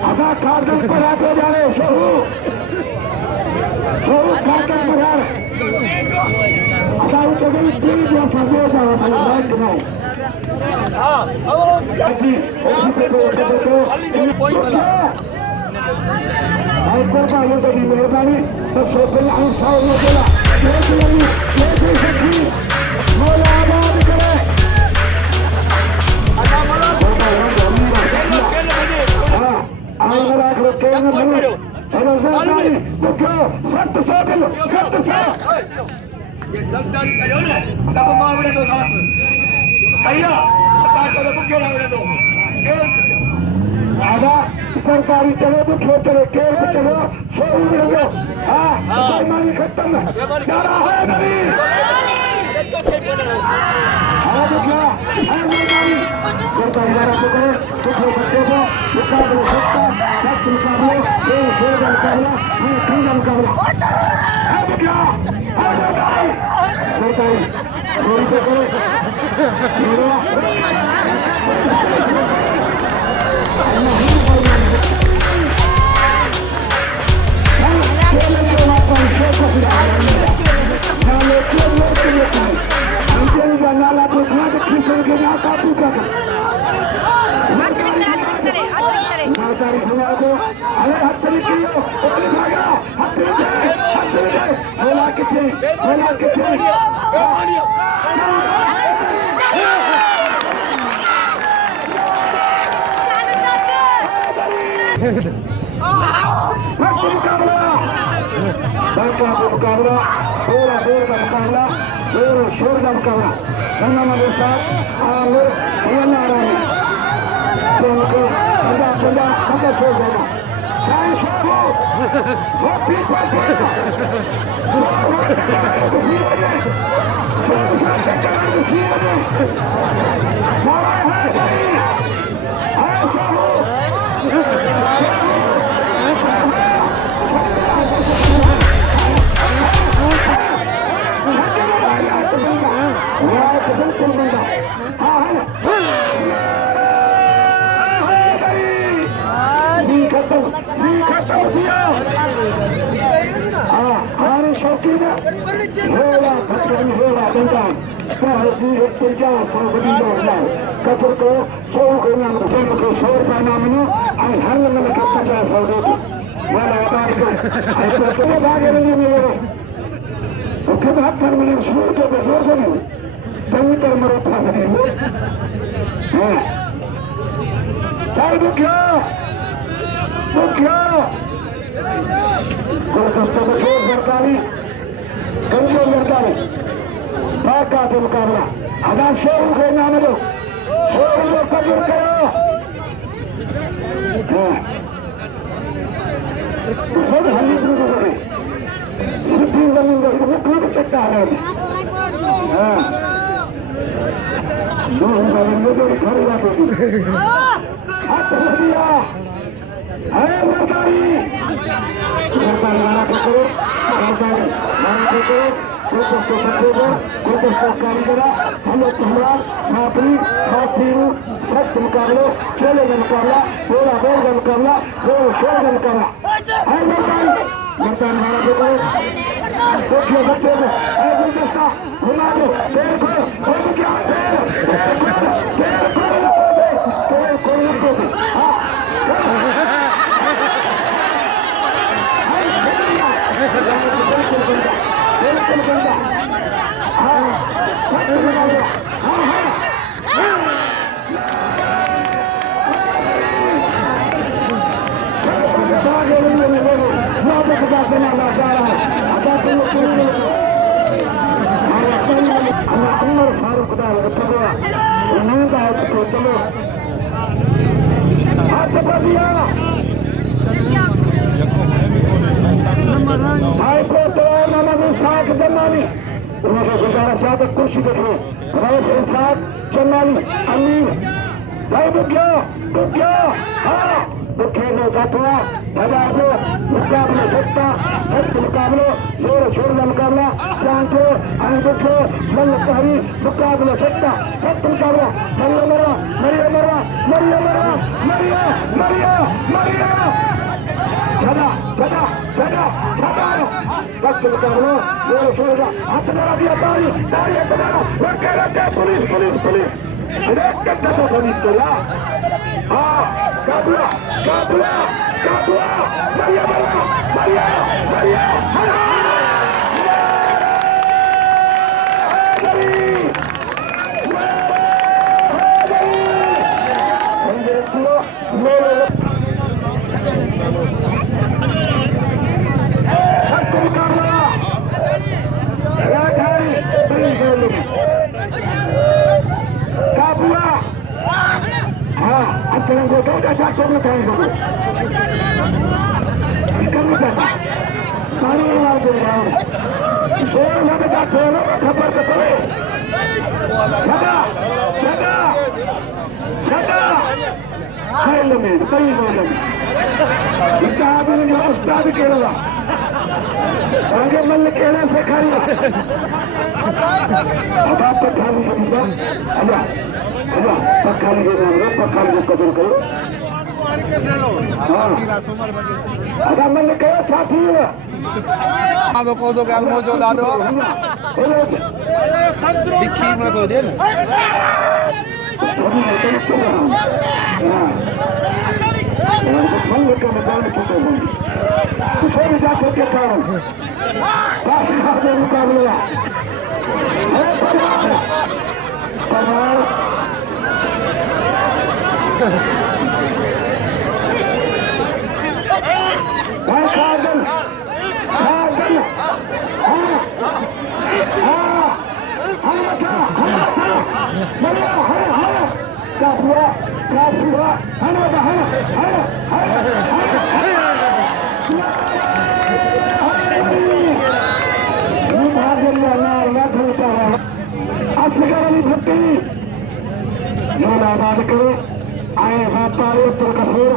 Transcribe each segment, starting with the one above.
आधा खाकर पर आते जा रहे शहू खाकर पर आ आधा उठे गई तीन या फंसे जाओ बैंक में की मेहरबानी तो सोचे आबाद करे सरकारी चलो तो चलो केस चलो चलो हाँ मानी खत्म क्या रहा है नहीं क्या सरकारी वाला तो करे कुछ बच्चों को मुकाबले सकता सब मुकाबले मुकाबला मुकाबला अब क्या सरकारी कोई तो करे नाला तो काबू कर अरे हाथ बोला कितने मुकाबला थोड़ा देर का मुकाबला जोर शोर का मुकाबला हमारे साथ आ रहे हैं तो उनको खबर छोड़ देगा वो कतर को 100 को 100 रुपया नामनो और हर नंबर का 50 दे वाला आबाद को ऐसे भागे नहीं मिलेगा उसके बाद पर मैंने शुरू के जोर से नहीं सही कर मरो था नहीं हां साइड क्या कोलकाता में सरकारी गंजो सरकारी का मुकाबला आधा 100 रुपये नाम दो 100 रुपये कबूल करो सब हल्ली शुरू करें सिद्धि जमीन का वो कौन सकता है हाँ दो रुपये जो खरीदा देगी हाथ दिया है सरकारी माना करो सरकारी माना करो कारीगरा हम खापरी खातीरू सख्त मुकाबले खेले का मुकाबला बोला बोल का मुकाबला बोल शोर का मुकाबला हर मरतान मारा को देखिए बच्चे को गुलदस्ता घुमा दो पैर को हो गया पैर कुर्सी देखो चन्नाली अमीर भाई बुकिया हाँ बुकिया में मुकाबले सकता चांचो अंगुठो मल्लकारी मुकाबला सत्ता सत्ता मुकाबला मरिया मरा मरिया छड़ा सत्ता मुकाबला ये छोड़ेगा हाथ मारा दिया तारी तुम्हारा रखे पुलिस पुलिस चला हाँ काबुला मरिया आगे मल्ल कहना से खाली पखाली पखाली के नाम पखाली को कदर करो अदा मल्ल कहो साथी आदो को दो गाल मोजो दादो दिखी में तो दे मल्ल का मैदान छूटे किसी जाकर के कारण काफी हाथ मुकाबला आबाद करे आए व्यापारी उत्तर कपूर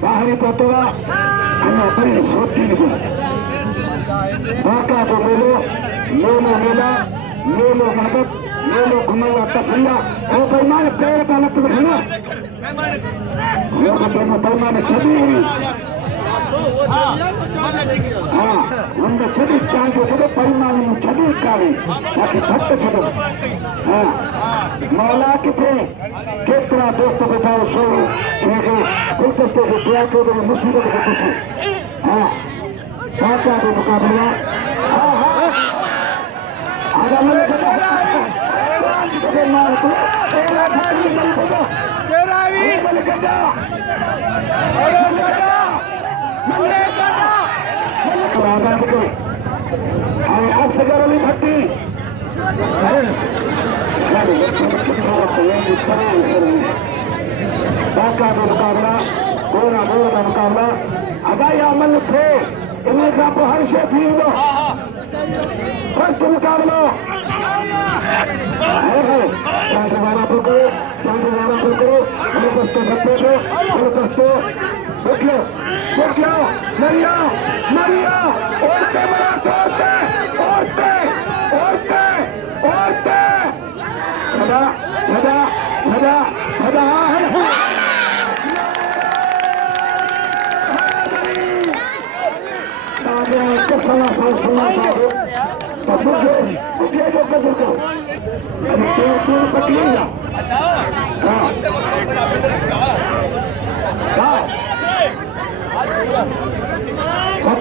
बाहरी पतवा हमें बड़ी सोची नहीं वाका को मेला मदद घुमला तफिया वो बेईमान पेड़ का लत में है वो बेईमान छवि हाँ उनका छवि चांद को परिमाण छवि काली बाकी भक्त छवि हाँ मौला किथे केतरा दोस्त बताओ सो गुलदस्ते से दुआ को मुसीबत को कुछ हाँ वाका को मुकाबला हाँ आजा मैंने भट्टी का मुकाबला गोरा मोर का मुकाबला अदा या मल थे इन्हें का हर शे थी फर्स्ट मुकाबला चांदवारा पकड़ो हेलीकॉप्टर बच्चे को हेलीकॉप्टर देखो मरिया औरतें मराठे औरतें सदा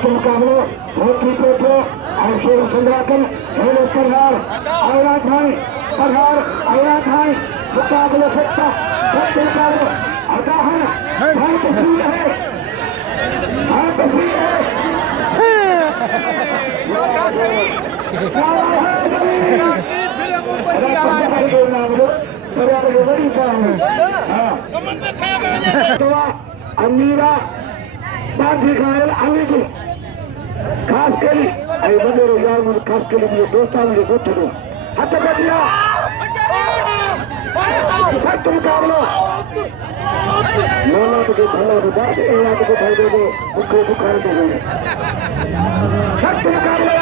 मुकाबले होती पेटो ऐश्वर्य चंद्राकन हेलो सरदार आयराज भाई मुकाबले सकता मुकाबले अदा है तस्वीर है अमीरा बाधी घायल आने की खास करी आई बंदे यार मुझे खास करी मुझे दोस्तान मुझे कुछ दो हाथ कर दिया सख्त मुकाबला मोला तो भला होगा एरा तो भाई दे दो मुझे बुखार दे दो सख्त मुकाबला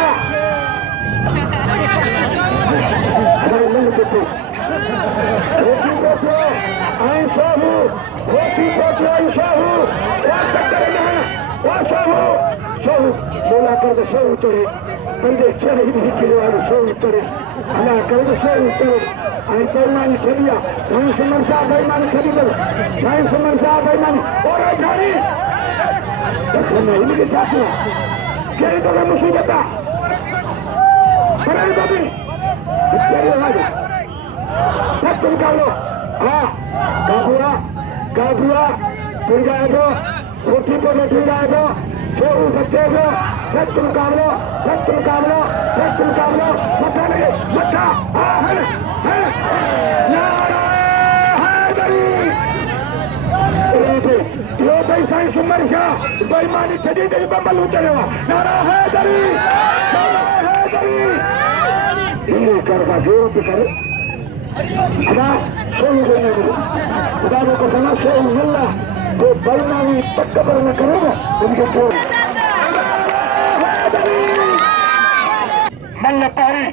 मेला कर सौ उतरे पंजे चढ़े भी किलो सौ उतरे हला कर सौ उतरे बेईमानी छॾी आहे साईं सुमन शाह बेईमानी छॾी अथव साईं सुमन शाह बेईमानी और झाड़ी हिनखे छा थियो कहिड़ी तोखे मुसीबत आहे कराई तो भी कहिड़ी आवाज़ सभु मुक़ाबिलो हा काबुआ तुंहिंजाए थो रोटी पोइ न तुंहिंजाए थो शोरू बचे थो सच मुक़ाबिलो मथा लॻे मथा हा हल इहो भई साईं सुमर शाह बेईमानी छॾी ॾेई बबल उतरियो आहे नारा हैदरी हीअं कर जोर थी करे अदा शोरू देने खुदा को कसम शोरू मिलना तो बेईमानी तकबर न करो उनके छोड़ मल्ल पारी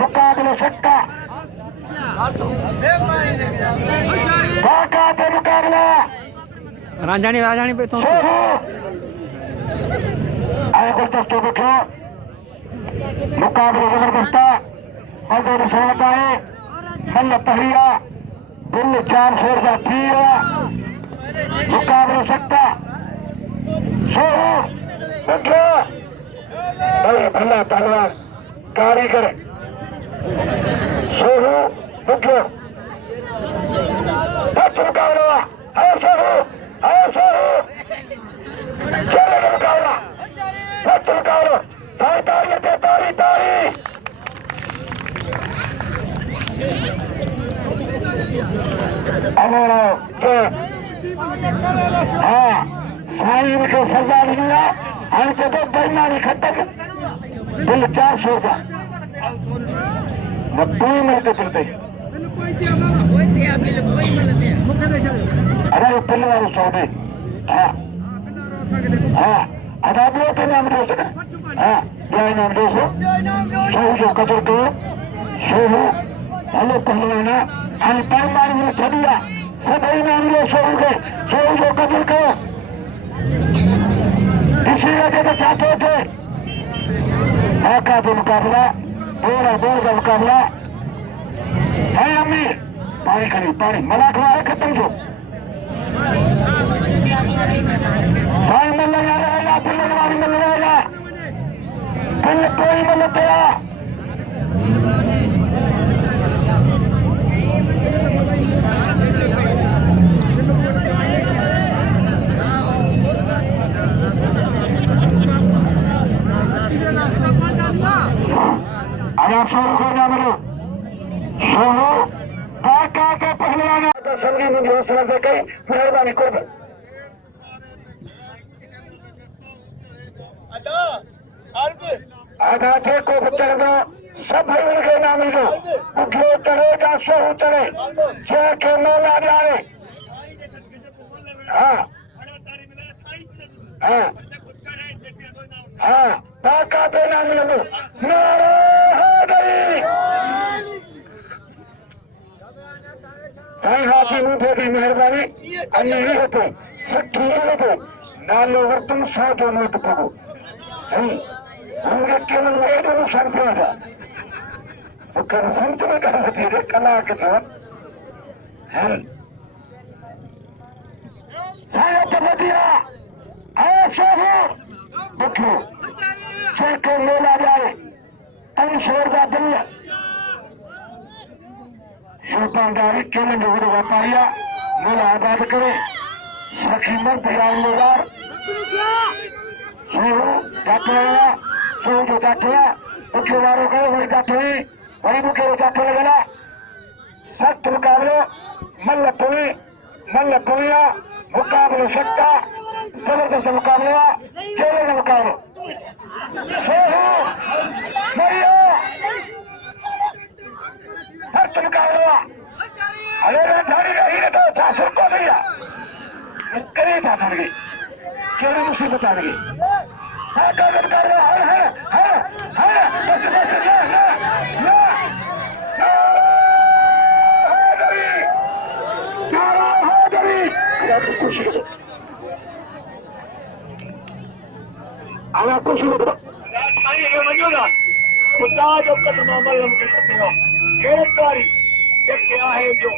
मुकाबले सट्टा मुकाबला राजानी पे तो गुलदस्तो बैठो मुकाबले जबरदस्त मजदूर साहब आए मल्ल पहरिया दिल 400 का थी मुकाबले सट्टा बैठो भला पहलवान कारीगर सोहू बैठो सच मुकाबला चलो मुकाबला सच मुकाबला तारी हाँ साईं खे सजा ॾिनी आहे हाणे चए थो बेईमानी खटक दिल 400 का न 2 मिनट चलते अरे पिल वारो सौदे हाँ अदा ॿियो त इनाम ॾियो सघे हाँ ॿिया इनाम ॾियोसि शो जो क़दुरु कयो शो हलो पहलवान हाणे बेईमानी में छॾी आहे सभई इनाम ॾियो शो खे शो जो क़दुरु कयो ॾिसी लॻे त छा थो थिए का मुकाबला बोर का मुकाबला है अमीर पानी मलाखरो है खत्म जो साईं मल रहेगा दिलवारी मल रहेगा दिल कोई मल तेरा शुरू करना मेरे शुरू का पहलवान संगी में हौसला दे गई मेहरबानी कर आधा थे को बच्चे दो सब भाई उनके नाम दो उठो चढ़ेगा सो उतरे जय के मेला जा रहे हाँ का नाम लो साईं हाथी मुंह की मेहरबानी अन्य होते सठी होते नालो वर्तन साधो नोट पगो हमने केवल मेरे नुकसान किया था बुकर संत में कहा थे कला के साथ हैं साया पतिया ऐसा हो बुखो के मेला जाए तन शोर का दिल शुल्तानदारी केवल जोड़ व्यापारिया मेला आबाद करे सखी मर्द यार सोहू जाटया सोहू जो जाटया बुखे वारो गए वही जाटे वही बुखे जाटे लगना सख्त मुकाबलो मल्ल पुलिया मुकाबलो सट्टा जबरदस्त मुकाबला चेले का मुकाबलो सोहू मरियो सख्त मुकाबला अरे झाड़ी रही तो था सुरको भैया करे था थड़ गई केड़ी मुसीबत आ गई खुदा जो कसम अमल गिरफ़्तारी जेके आहे जो